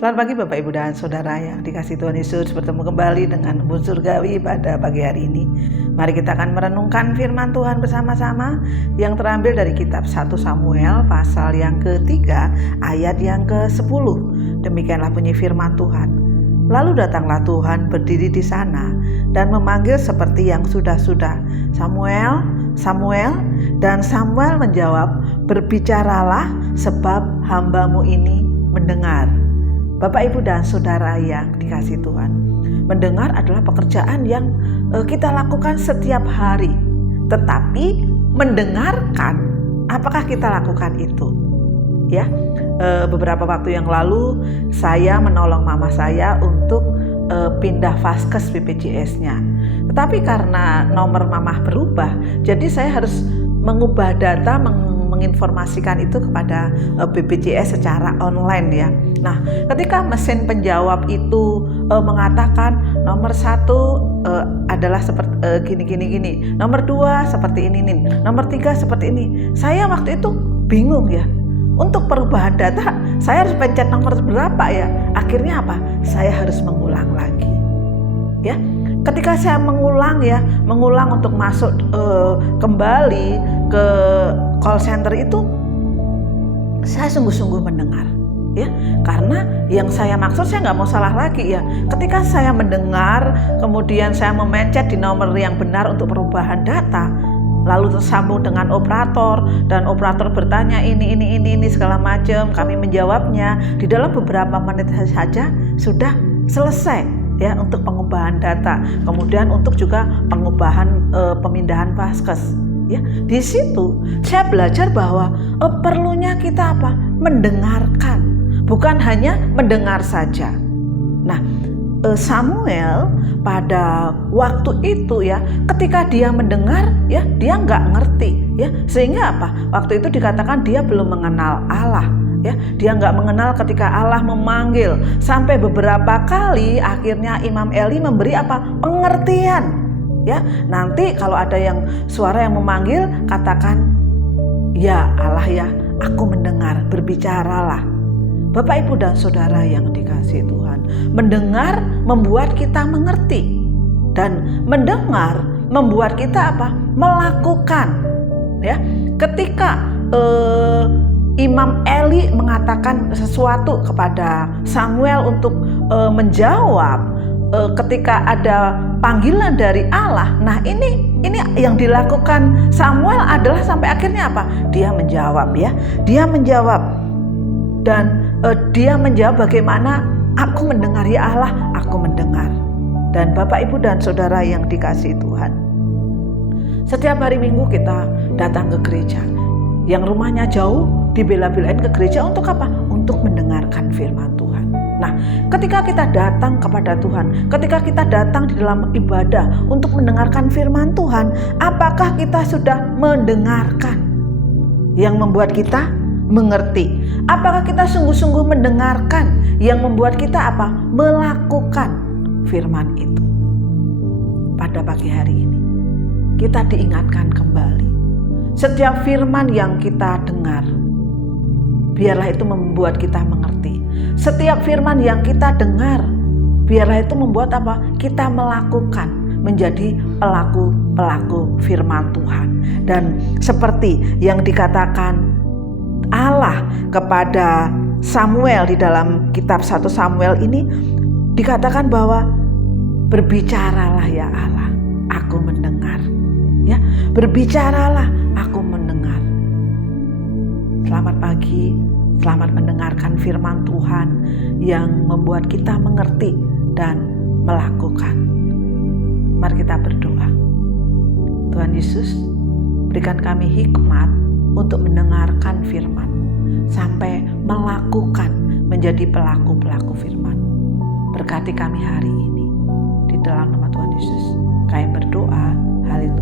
Selamat pagi Bapak Ibu dan Saudara yang dikasihi Tuhan Yesus. Bertemu kembali dengan Embun Surgawi pada pagi hari ini. Mari kita akan merenungkan firman Tuhan bersama-sama yang terambil dari kitab 1 Samuel pasal yang ketiga ayat yang ke-10. Demikianlah bunyi firman Tuhan. Lalu datanglah Tuhan berdiri di sana dan memanggil seperti yang sudah-sudah, Samuel, Samuel. Dan Samuel menjawab, berbicaralah sebab hambamu ini mendengar. Bapak, Ibu, dan Saudara yang dikasihi Tuhan, mendengar adalah pekerjaan yang kita lakukan setiap hari. Tetapi mendengarkan, apakah kita lakukan itu? Ya, beberapa waktu yang lalu saya menolong mama saya untuk pindah vaskes BPJS-nya. Tetapi karena nomor mama berubah, jadi saya harus mengubah data, menginformasikan itu kepada BPJS secara online ya. Nah, ketika mesin penjawab itu mengatakan nomor 1 adalah seperti gini, nomor 2 seperti ini, nomor 3 seperti ini. Saya waktu itu bingung ya. Untuk perubahan data saya harus pencet nomor berapa ya? Akhirnya apa? Saya harus mengulang lagi. Ya. Ketika saya mengulang untuk masuk kembali ke call center itu, saya sungguh-sungguh mendengar, ya, karena yang saya maksud saya nggak mau salah lagi ya. Ketika saya mendengar, kemudian saya memencet di nomor yang benar untuk perubahan data, lalu tersambung dengan operator dan operator bertanya ini segala macam, kami menjawabnya di dalam beberapa menit saja sudah selesai. Ya, untuk pengubahan data, kemudian untuk juga pengubahan pemindahan vaskes. Ya, di situ saya belajar bahwa perlunya kita apa? Mendengarkan, bukan hanya mendengar saja. Nah, Samuel pada waktu itu ya, ketika dia mendengar ya, dia nggak ngerti ya, sehingga apa? Waktu itu dikatakan dia belum mengenal Allah. Ya, dia nggak mengenal ketika Allah memanggil sampai beberapa kali akhirnya Imam Eli memberi apa? Pengertian. Ya, nanti kalau ada yang suara yang memanggil, katakan, ya Allah ya, aku mendengar, berbicaralah. Bapak, Ibu, dan Saudara yang dikasihi Tuhan, mendengar membuat kita mengerti, dan mendengar membuat kita apa? Melakukan. Ya, ketika Imam Eli mengatakan sesuatu kepada Samuel untuk menjawab ketika ada panggilan dari Allah. Nah, ini yang dilakukan Samuel adalah sampai akhirnya apa? Dia menjawab ya. Dia menjawab dan dia menjawab bagaimana aku mendengar ya Allah, aku mendengar. Dan Bapak, Ibu, dan Saudara yang dikasihi Tuhan, setiap hari Minggu kita datang ke gereja. Yang rumahnya jauh dibela-belain ke gereja untuk apa? Untuk mendengarkan firman Tuhan. Nah, ketika kita datang kepada Tuhan, ketika kita datang di dalam ibadah untuk mendengarkan firman Tuhan, apakah kita sudah mendengarkan yang membuat kita mengerti? Apakah kita sungguh-sungguh mendengarkan yang membuat kita apa? Melakukan firman itu. Pada pagi hari ini kita diingatkan kembali, setiap firman yang kita dengar, biarlah itu membuat kita mengerti. Setiap firman yang kita dengar, biarlah itu membuat apa? Kita melakukan, menjadi pelaku firman Tuhan. Dan seperti yang dikatakan Allah kepada Samuel di dalam kitab 1 Samuel ini, dikatakan bahwa berbicaralah ya Allah, aku mendengar. Ya, berbicaralah, aku mendengar. Selamat pagi, selamat mendengarkan firman Tuhan yang membuat kita mengerti dan melakukan. Mari kita berdoa. Tuhan Yesus, berikan kami hikmat untuk mendengarkan firman sampai melakukan, menjadi pelaku-pelaku firman. Berkati kami hari ini. Di dalam nama Tuhan Yesus kami berdoa. Haleluya.